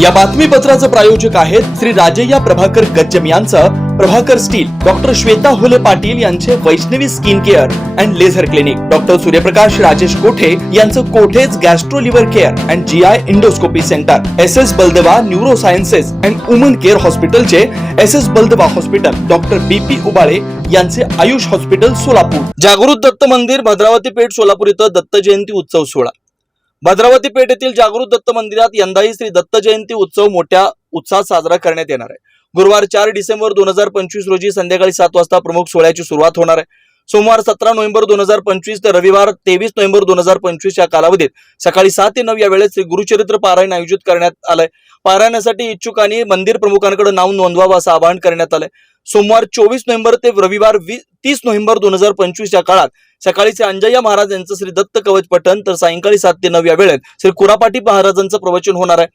या बातमीपत्राचं प्रायोजक आहेत श्री राजय्या प्रभाकर गज्जम यांचं. प्रभाकर स्टील डॉक्टर श्वेता होले पाटील यांचे Vaishnavi skin care and laser clinic. Doctor Suryaprakash Rajesh Kothe यांचं कोठेज gastro liver care and G I endoscopy centre. S S Baldeva neuro sciences and woman care हॉस्पिटलचे S S Baldeva hospital. Doctor B P Ubale यांचे Ayush hospital Solapur. जागृत दत्त मंदिर भद्रावती पेठ सोलापूर इथं दत्त जयंती उत्सव सोहळा. भद्रावती पेठेतील जागृत दत्त मंदिरात यंदाही श्री दत्त जयंती उत्सव मोठ्या उत्साहात साजरा करण्यात येणार आहे. गुरुवार चार डिसेंबर दोन हजार पंचवीस रोजी संध्याकाळी सात वाजता प्रमुख सोहळ्याची सुरुवात होणार आहे. सोमवार सतरा नोव्हेंबर दोन हजार पंचवीस ते रविवार तेवीस नोव्हेंबर दोन हजार पंचवीस या कालावधीत सकाळी सात ते नऊ या वेळेत श्री गुरुचरित्र पारायण आयोजित करण्यात आलंय. पारायणासाठी इच्छुकांनी मंदिर प्रमुखांकडे नाव नोंदवावं असं आवाहन करण्यात आलंय. सोमवार चोवीस नोव्हेंबर ते रविवार वी- तीस नोव्हेंबर दोन हजार पंचवीस या काळात सकाळी श्री अंजय्या महाराज यांचं श्री दत्त कवच पठण तर सायंकाळी सात ते नऊ या वेळेत श्री कुरापाटी महाराजांचं प्रवचन होणार आहे.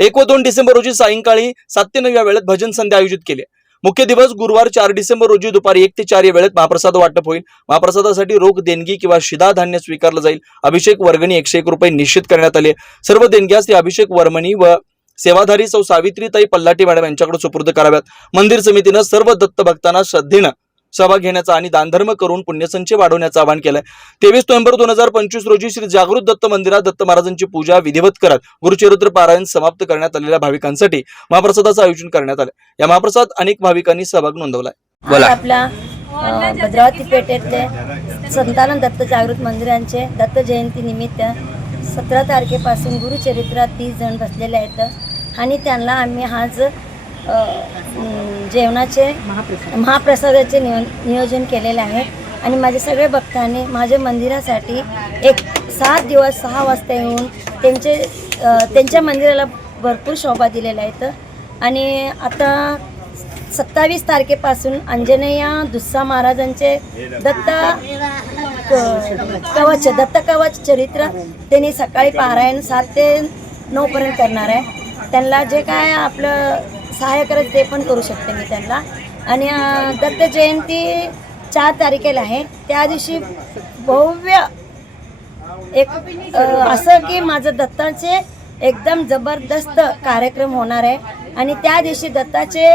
एक व दोन डिसेंबर रोजी सायंकाळी सात ते नऊ या वेळेत भजन संध्या आयोजित केली मुख्य दिवस गुरुवार चार डिसेंबर रोजी दुपारी एक ते चार या वेळेत महाप्रसाद वाटप होईल. महाप्रसादासाठी रोख देणगी किंवा शिदा धान्य स्वीकारलं जाईल. अभिषेक वर्गणी एकशे एक रुपये निश्चित करण्यात आले सर्व देणग्या श्री अभिषेक वर्मणी व सेवाधारी सौ सावित्रीताई पल्लाटी मॅडम यांच्याकडे सुपूर्द कराव्यात. मंदिर समितीनं सर्व दत्त भक्तांना श्रद्धेनं सहभाग घेण्याचा आणि दानधर्म करून पुण्यसंचय वाढवण्याचं आवाहन केलंय. तेवीस नोव्हेंबर दोन हजार पंचवीस रोजी श्री जागृत दत्त मंदिरात दत्त महाराजांची पूजा विधिवत करत गुरुचरित्र पारायण समाप्त करण्यात आलेल्या भाविकांसाठी महाप्रसादाचं आयोजन करण्यात आलं. या महाप्रसाद अनेक भाविकांनी सहभाग नोंदवलाय. बोला. आपल्या भद्रावती पेठेतले संतान दत्त जागृत मंदिरांचे दत्त जयंती निमित्त सतरा तारखेपासून गुरुचरित्रात तीस जण बसलेले आहेत. आणि त्यांना आम्ही आज जेवणाचे महाप्रसादाचे नियो नियोजन केलेले आहे. आणि माझे सगळे भक्तांनी माझ्या मंदिरासाठी एक सात दिवस सहा वाजता येऊन त्यांचे त्यांच्या मंदिराला भरपूर शोभा दिलेल्या आहेत. आणि आता सत्तावीस तारखेपासून अंजनेय दुस्सा महाराजांचे दत्त कवच दत्त कवच चरित्र त्यांनी सकाळी पारायण सात ते नऊपर्यंत करणार आहे. त्यांना जे काय आपलं सहाय्य करत ते पण करू शकते मी त्यांना. आणि दत्त जयंती चार तारखेला आहे. त्या दिवशी भव्य एक असं की माझं दत्ताचे एकदम जबरदस्त कार्यक्रम होणार आहे. आणि त्या दिवशी दत्ताचे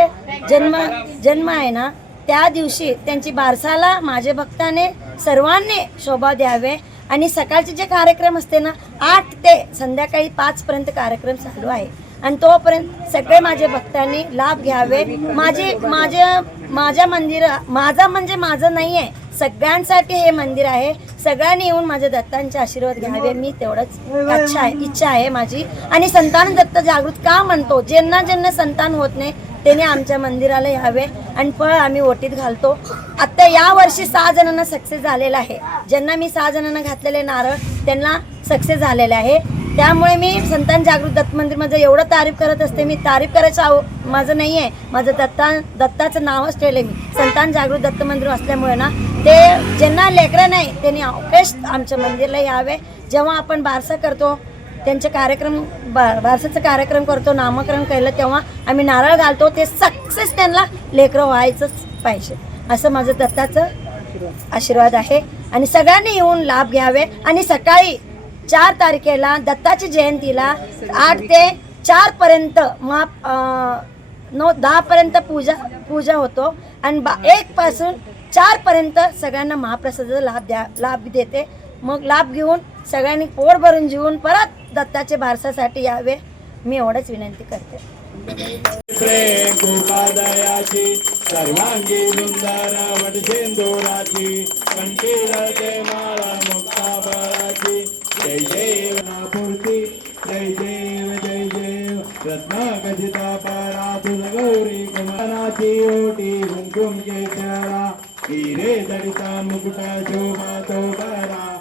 जन्म जन्म आहे ना त्या दिवशी त्यांची बारसाला माझ्या भक्ताने सर्वांनी शोभा द्यावे. आणि सकाळचे जे कार्यक्रम असते ना आठ ते संध्याकाळी पाचपर्यंत कार्यक्रम चालू आहे. आणि तोपर्यंत सगळे माझे भक्तांनी लाभ घ्यावे. माझे माझ्या माझ्या मंदिर माझा म्हणजे माझं नाही आहे सगळ्यांसाठी हे मंदिर आहे. सगळ्यांनी येऊन माझ्या दत्तांचे आशीर्वाद घ्यावे. मी तेवढंच अच्छा आहे इच्छा आहे माझी. आणि संतान दत्त जागृत का म्हणतो? ज्यांना ज्यांना संतान होत नाही त्याने आमच्या मंदिराला यावे आणि फळ आम्ही ओटीत घालतो. आता या वर्षी सहा जणांना सक्सेस झालेला आहे. ज्यांना मी सहा जणांना घातलेले नारळ त्यांना सक्सेस झालेले आहे. त्यामुळे मी संतान जागृत दत्त मंदिर माझं एवढं तारीफ करत असते मी तारीफ करायचं आव माझं नाही आहे. माझं दत्ता दत्ताचं नावच ठेवलं मी. संतान जागृत दत्त मंदिर असल्यामुळे ना ते ज्यांना लेकरं नाही त्यांनी अवकाश आमच्या मंदिरला यावे. जेव्हा आपण बारसा करतो त्यांचे कार्यक्रम बा बारसाचं कार्यक्रम करतो नामकरण केलं तेव्हा आम्ही नारळ घालतो ते सक्सेस त्यांना लेकरं व्हायचंच पाहिजे. असं माझं दत्ताचं आशीर्वाद आहे. आणि सगळ्यांनी येऊन लाभ घ्यावे. आणि सकाळी चार तारखेला दत्ताची जयंतीला आठ ते चारपर्यंत महा मा नऊ दहापर्यंत पूजा पूजा होतो. आणि बा एकपासून चारपर्यंत सगळ्यांना महाप्रसादाचा लाभ द्या लाभ देते. मग लाभ घेऊन सगळ्यांनी पोट भरून जेवून परत दत्ताचे भारसासाठी यावे मी एवढंच विनंती करते. गोपादयाची सर्वांगी सुंदर ते माळा मुक्ताबळाची जय जय नापूर्ती जय देव जय देव. रत्नागजिता परातुल गौरी कुमाराची ओटी कुंकुम केसरा हिरे शोभा तो बरा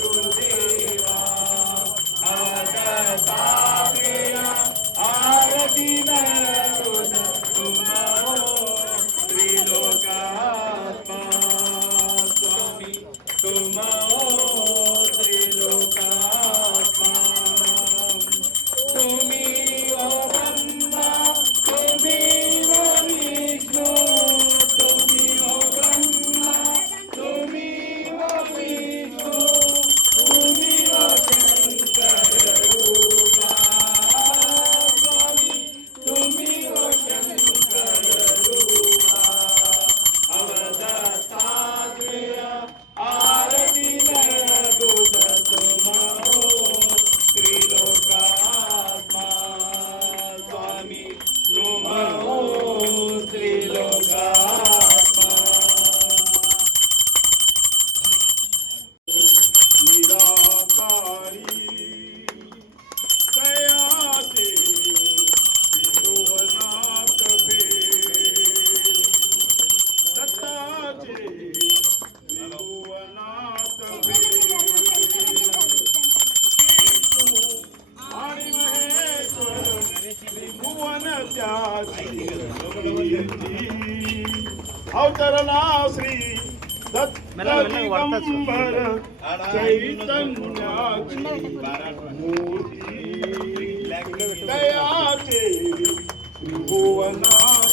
go, go, go. अवतरणा श्री दत्तदिगंबर चैतन्याची मूर्ती दयाचे त्रिभुवना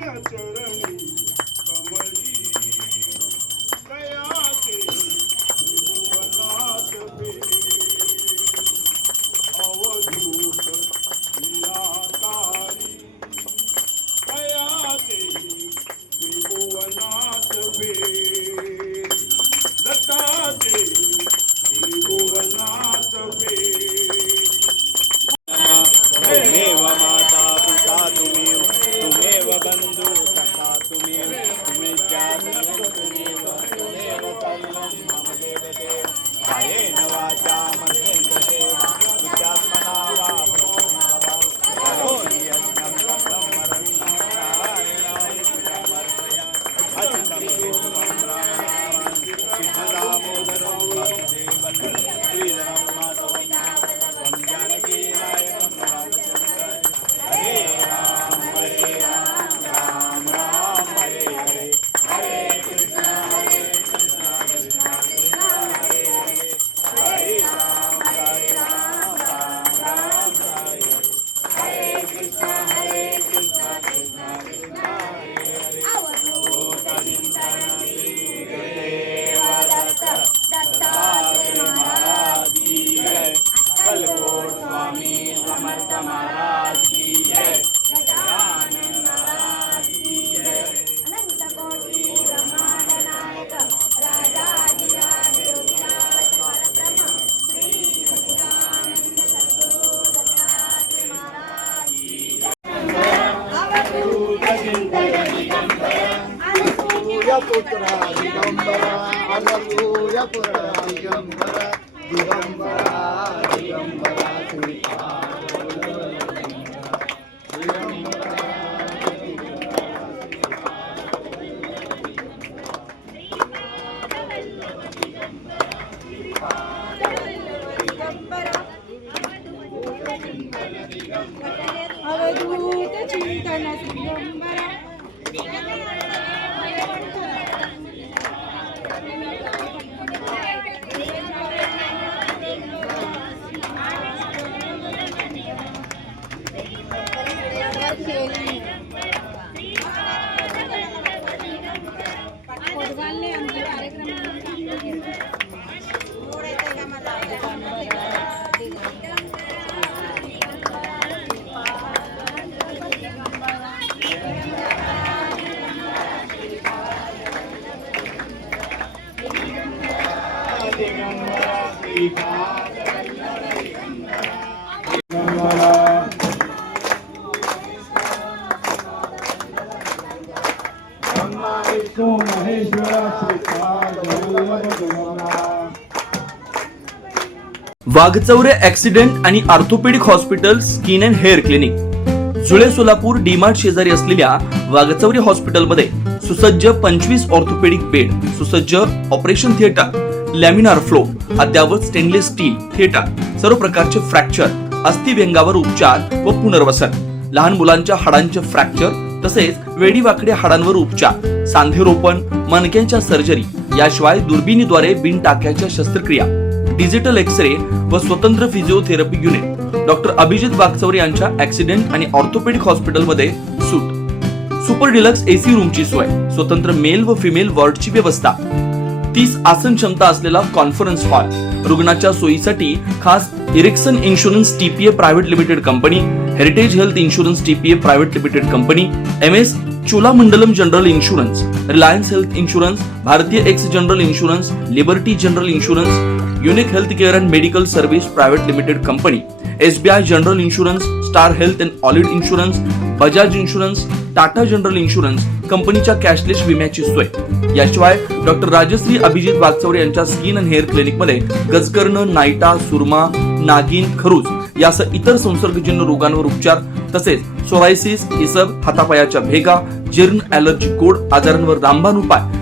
ಚರಣಿ वाघचौरे ऍक्सिडेंट आणि orthopaedic hospital skin and hair clinic. जुळे सोलापूर डीमार्ट शेजारी असलेल्या वाघचौरे हॉस्पिटलमध्ये सुसज्ज पंचवीस ऑर्थोपेडिक बेड सुसज्ज ऑपरेशन थिएटर लॅमिनार फ्लो अद्यावत स्टेनलेस स्टील थिएटर सर्व प्रकारचे फ्रॅक्चर अस्थिव्यंगावर उपचार व पुनर्वसन. लहान मुलांच्या हाडांचे फ्रॅक्चर तसेच वेडीवाकड्या हाडांवर उपचार सांधेरोपण मणक्यांच्या सर्जरी याशिवाय दुर्बिणीद्वारे बिन टाक्याच्या शस्त्रक्रिया. डिजिटल एक्सरे व स्वतंत्र physiotherapy unit doctor Abhijit Waghchaure यांच्या ऍक्सिडेंट आणि ऑर्थोपेडिक हॉस्पिटलमध्ये सूट. सुपर डिलक्स एसी रूमची सोय. स्वतंत्र मेल व फिमेल वॉर्डची व्यवस्था. तीस आसन क्षमता असलेला कॉन्फरन्स हॉल रुग्णाच्या सोयीसाठी खास Ericson insurance TPA private limited company heritage health insurance TPA private limited company M S Cholamandalam general insurance Reliance health insurance Bharti AXA general insurance Liberty general insurance unique health care and medical service private limited company SBI general insurance Star health and allied insurance Bajaj insurance Tata general insurance कंपनीच्या cashless विम्याची सोय. याशिवाय doctor Rajashree Abhijit Waghchaure यांच्या skin and hair क्लिनिकमध्ये गजकर्ण नायटा सुरमा नागिन खरूज यासह इतर संसर्गजन्य रोगांवर उपचार तसेच सोरायसिस इसब हातापायाच्या भेगा जीर्ण ऍलर्जी कोड आजारांवर रामबाण उपाय